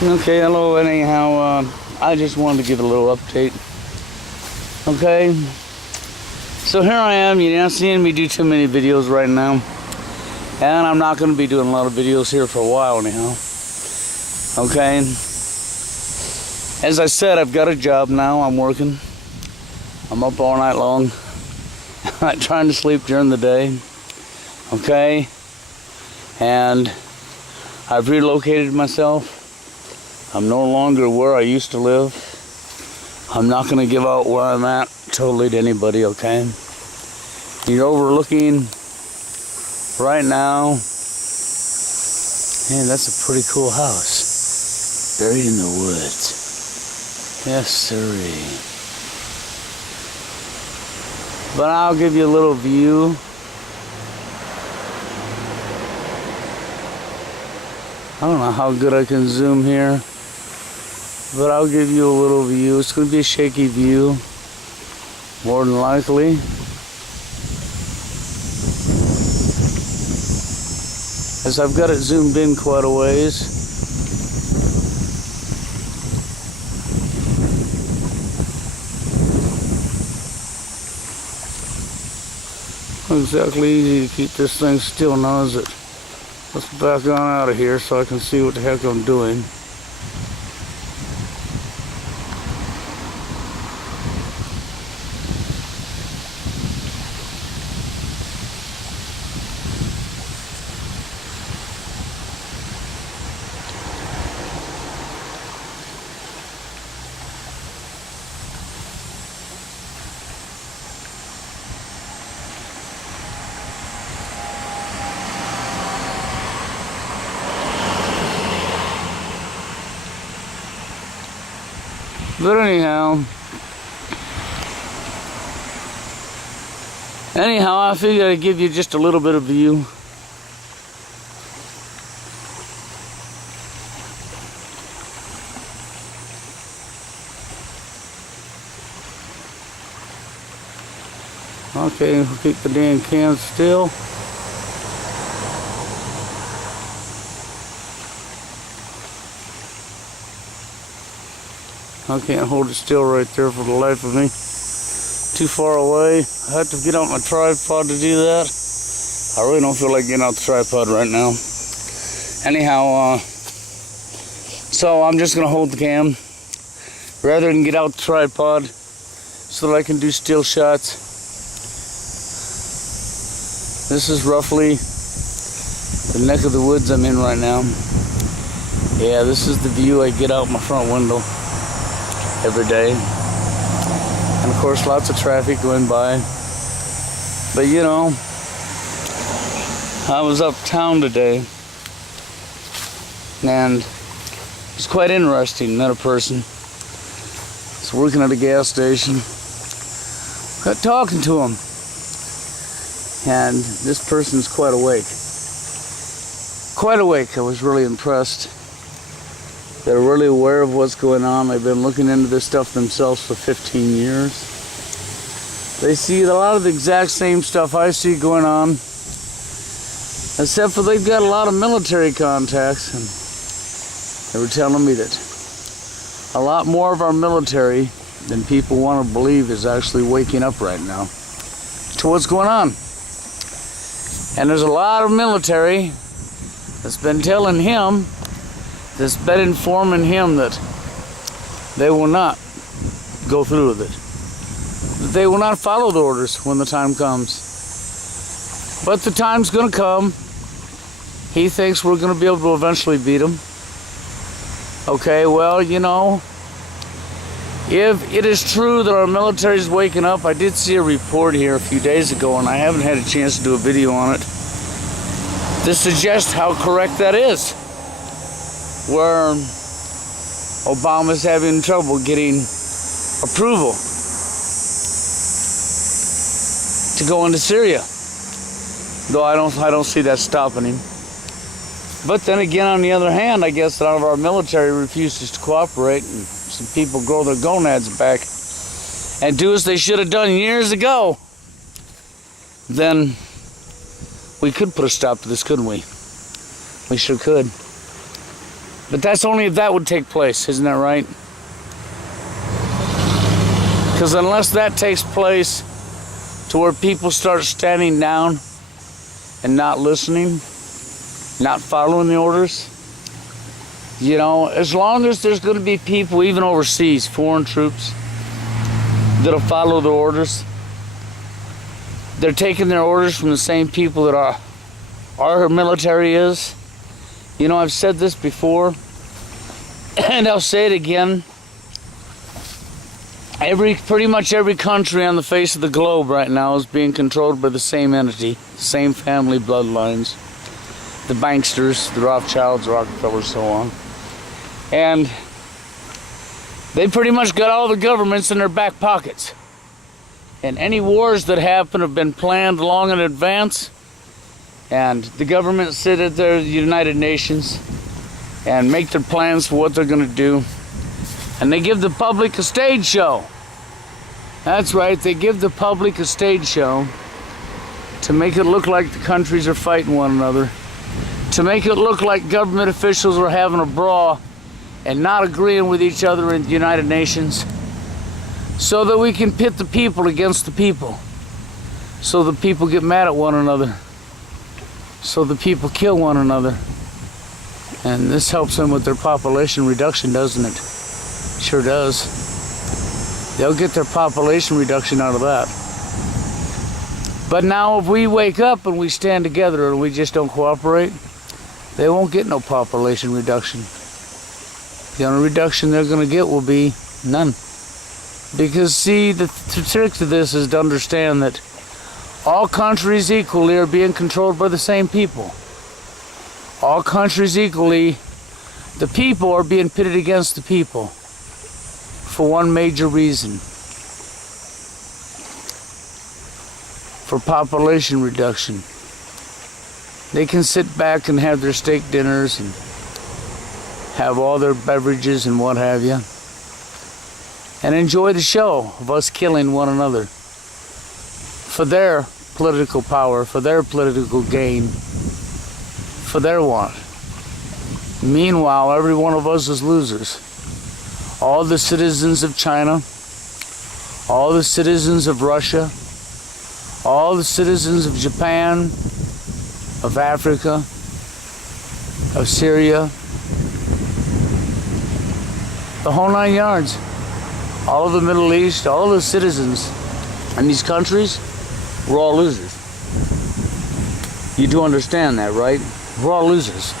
Okay, hello. Anyhow, I just wanted to give a little update. Okay, so here I am. You're not seeing me do too many videos right now, and I'm not going to be doing a lot of videos here for a while anyhow. Okay, as I said, I've got a job now. I'm working. I'm up all night long. I'm not trying to sleep during the day. Okay, and I've relocated myself. I'm no longer where I used to live. I'm not going to give out where I'm at totally to anybody, okay? You're overlooking right now. Man, that's a pretty cool house. Buried in the woods. Yes, sirree. But I'll give you a little view. I don't know how good I can zoom here, but I'll give you a little view. It's going to be a shaky view, more than likely. As I've got it zoomed in quite a ways. Not exactly easy to keep this thing still now, is it? Let's back on out of here so I can see what the heck I'm doing. But anyhow, I figured I'd give you just a little bit of view. Okay, we'll keep the damn can still. I can't hold it still right there for the life of me. Too far away. I have to get out my tripod to do that. I really don't feel like getting out the tripod right now. Anyhow, so I'm just gonna hold the cam rather than get out the tripod so that I can do still shots. This is roughly the neck of the woods I'm in right now. Yeah, this is the view I get out my front window every day. And of course lots of traffic going by. But you know, I was uptown today and it's quite interesting. Met a person. He's working at a gas station. Got talking to him. And this person's quite awake. Quite awake. I was really impressed. They're really aware of what's going on. They've been looking into this stuff themselves for 15 years. They see a lot of the exact same stuff I see going on, except for they've got a lot of military contacts, and they were telling me that a lot more of our military than people want to believe is actually waking up right now to what's going on. And there's a lot of military that's been telling him, that's been informing him that they will not go through with it. That they will not follow the orders when the time comes. But the time's going to come. He thinks we're going to be able to eventually beat them. Okay, well, you know, if it is true that our military is waking up, I did see a report here a few days ago, and I haven't had a chance to do a video on it, to suggest how correct that is. Where Obama's having trouble getting approval to go into Syria. Though I don't see that stopping him. But then again, on the other hand, I guess a lot of our military refuses to cooperate, and some people grow their gonads back and do as they should have done years ago. Then we could put a stop to this, couldn't we? We sure could. But that's only if that would take place, isn't that right? Because unless that takes place to where people start standing down and not listening, not following the orders, you know, as long as there's going to be people, even overseas, foreign troops, that'll follow the orders, they're taking their orders from the same people that our military is. You know, I've said this before, and I'll say it again. Pretty much every country on the face of the globe right now is being controlled by the same entity, same family bloodlines, the banksters, the Rothschilds, the Rockefellers, so on. And they pretty much got all the governments in their back pockets. And any wars that happen have been planned long in advance. And the government sit at their United Nations and make their plans for what they're going to do. And they give the public a stage show. That's right, they give the public a stage show to make it look like the countries are fighting one another, to make it look like government officials are having a brawl and not agreeing with each other in the United Nations, so that we can pit the people against the people, so the people get mad at one another, so the people kill one another. And this helps them with their population reduction, doesn't it? Sure does. They'll get their population reduction out of that. But now if we wake up and we stand together and we just don't cooperate, they won't get no population reduction. The only reduction they're going to get will be none. Because see, the trick to this is to understand that all countries equally are being controlled by the same people. All countries equally, the people are being pitted against the people for one major reason: for population reduction. They can sit back and have their steak dinners and have all their beverages and what have you, and enjoy the show of us killing one another for their political power, for their political gain, for their want. Meanwhile, every one of us is losers. All the citizens of China, all the citizens of Russia, all the citizens of Japan, of Africa, of Syria, the whole 9 yards. All of the Middle East, all the citizens in these countries, we're all losers. You do understand that, right? We're all losers.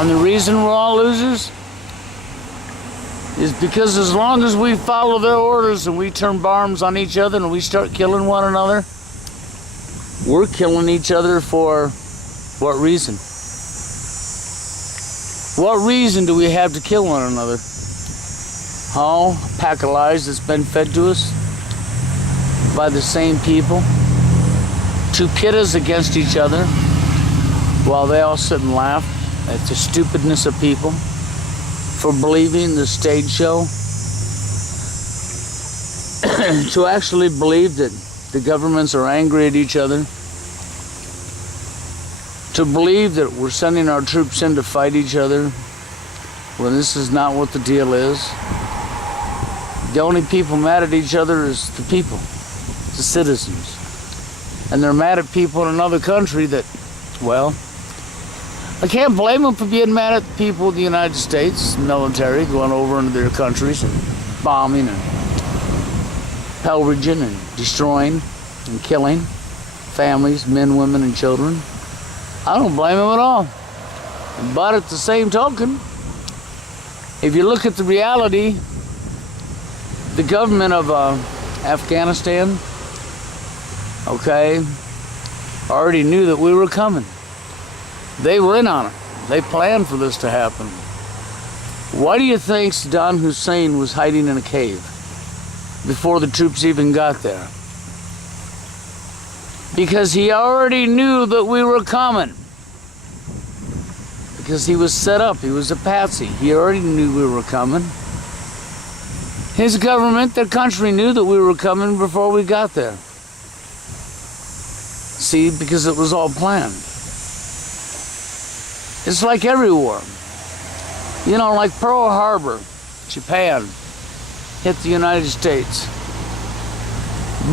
And the reason we're all losers is because as long as we follow their orders and we turn bombs on each other and we start killing one another, we're killing each other for what reason? What reason do we have to kill one another? Oh, a pack of lies that's been fed to us by the same people to pit us against each other while they all sit and laugh at the stupidness of people for believing the stage show, to actually believe that the governments are angry at each other, to believe that we're sending our troops in to fight each other when this is not what the deal is. The only people mad at each other is the people, the citizens. And they're mad at people in another country that, well, I can't blame them for being mad at the people of the United States military going over into their countries and bombing and pillaging and destroying and killing families, men, women, and children. I don't blame them at all. But at the same token, if you look at the reality, the government of Afghanistan, okay, already knew that we were coming. They were in on it. They planned for this to happen. Why do you think Saddam Hussein was hiding in a cave before the troops even got there? Because he already knew that we were coming. Because he was set up. He was a patsy. He already knew we were coming. His government, their country, knew that we were coming before we got there. See, because it was all planned. It's like every war. You know, like Pearl Harbor, Japan hit the United States.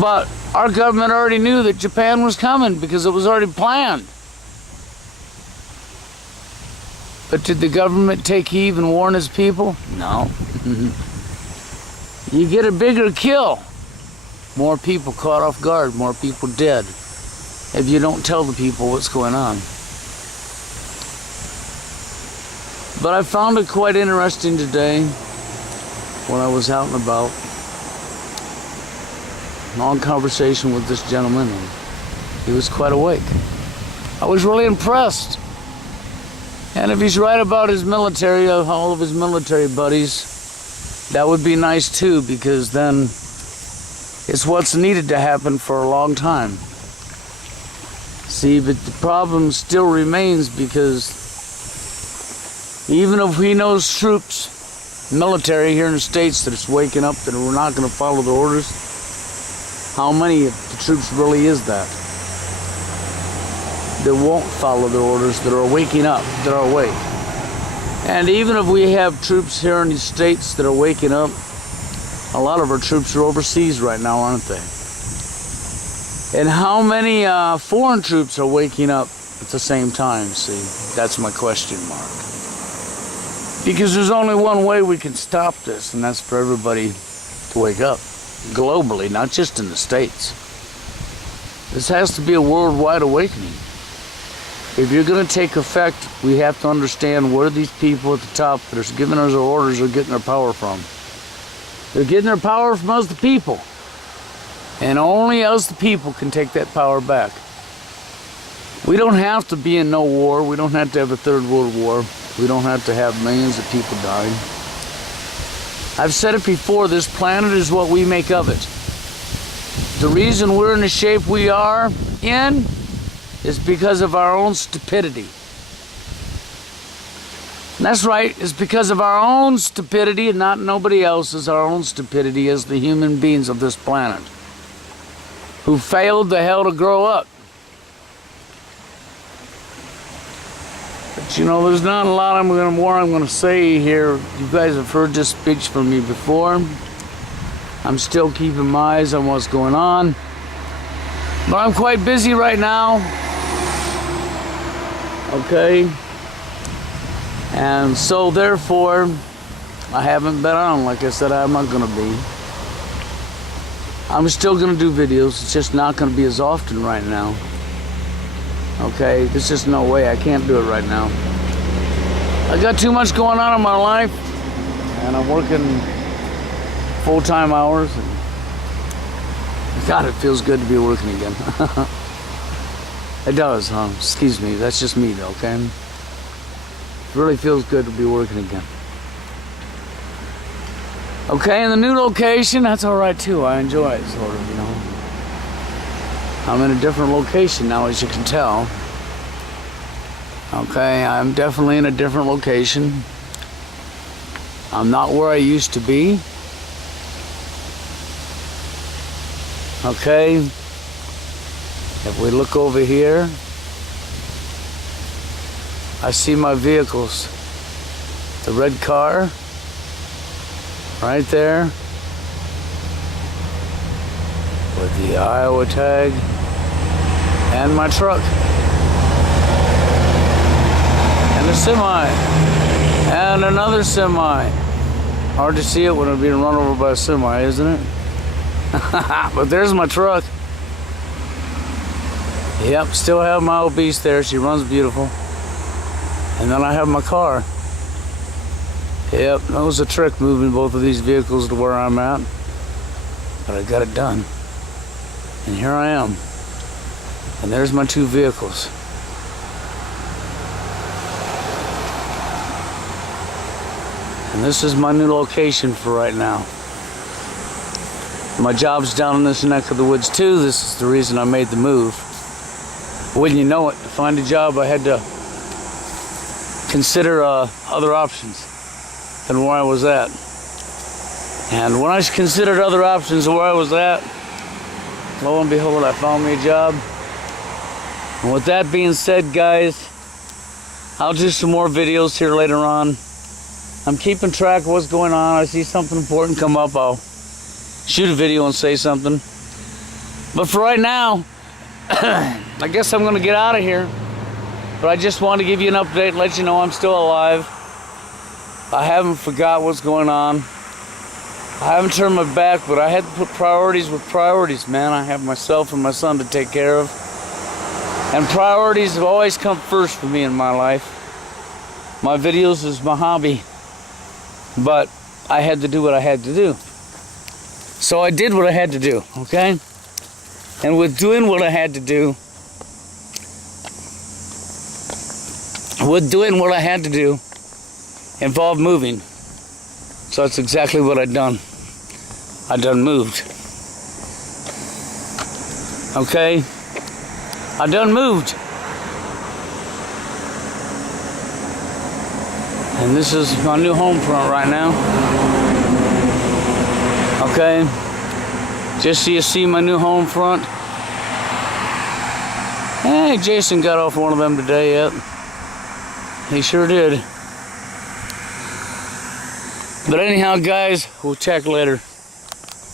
But our government already knew that Japan was coming because it was already planned. But did the government take heed and warn its people? No. You get a bigger kill. More people caught off guard, more people dead, if you don't tell the people what's going on. But I found it quite interesting today when I was out and about. Long conversation with this gentleman, and he was quite awake. I was really impressed. And if he's right about his military, all of his military buddies, that would be nice too, because then it's what's needed to happen for a long time. See, but the problem still remains, because even if we know troops, military here in the States, that it's waking up, that we're not going to follow the orders, how many of the troops really is that won't follow the orders, that are waking up, that are awake? And even if we have troops here in the States that are waking up, a lot of our troops are overseas right now, aren't they? And how many foreign troops are waking up at the same time? See, that's my question mark. Because there's only one way we can stop this, and that's for everybody to wake up. Globally, not just in the States. This has to be a worldwide awakening. If you're going to take effect, we have to understand where these people at the top that are giving us our orders are getting their power from. They're getting their power from us, the people. And only us, the people, can take that power back. We don't have to be in no war. We don't have to have a third world war. We don't have to have millions of people dying. I've said it before, this planet is what we make of it. The reason we're in the shape we are in is because of our own stupidity. And that's right, it's because of our own stupidity and not nobody else's, our own stupidity as the human beings of this planet, who failed the hell to grow up. But you know, there's not a lot more I'm going to say here. You guys have heard this speech from me before. I'm still keeping my eyes on what's going on. But I'm quite busy right now. Okay? And so therefore, I haven't been on like I said I'm not going to be. I'm still going to do videos. It's just not going to be as often right now. Okay? There's just no way. I can't do it right now. I got too much going on in my life. And I'm working full-time hours. And God, it feels good to be working again. It does, huh? Excuse me. That's just me, though, okay? It really feels good to be working again. Okay, in the new location, that's all right, too. I enjoy it, sort of, you know. I'm in a different location now, as you can tell. Okay, I'm definitely in a different location. I'm not where I used to be. Okay, if we look over here, I see my vehicles. The red car, right there, with the Iowa tag, and my truck, and a semi, and another semi. Hard to see it when it's being run over by a semi, isn't it? But there's my truck. Yep, still have my old beast there. She runs beautiful. And then I have my car. Yep, that was a trick moving both of these vehicles to where I'm at. But I got it done. And here I am. And there's my two vehicles. And this is my new location for right now. My job's down in this neck of the woods too. This is the reason I made the move. Wouldn't you know it, to find a job I had to consider other options than where I was at. And when I considered other options where I was at, lo and behold, I found me a job. And with that being said, guys, I'll do some more videos here later on. I'm keeping track of what's going on. I see something important come up, I'll shoot a video and say something. But for right now, I guess I'm gonna get out of here. But I just wanted to give you an update and let you know I'm still alive. I haven't forgot what's going on. I haven't turned my back, but I had to put priorities with priorities, man. I have myself and my son to take care of. And priorities have always come first for me in my life. My videos is my hobby. But I had to do what I had to do. So I did what I had to do, okay? And with doing what I had to do, involved moving. So that's exactly what I done. I done moved. Okay? I done moved. And this is my new home front right now. Okay? Just so you see my new home front. Hey, Jason got off one of them today, yep. He sure did. But anyhow, guys, we'll check later.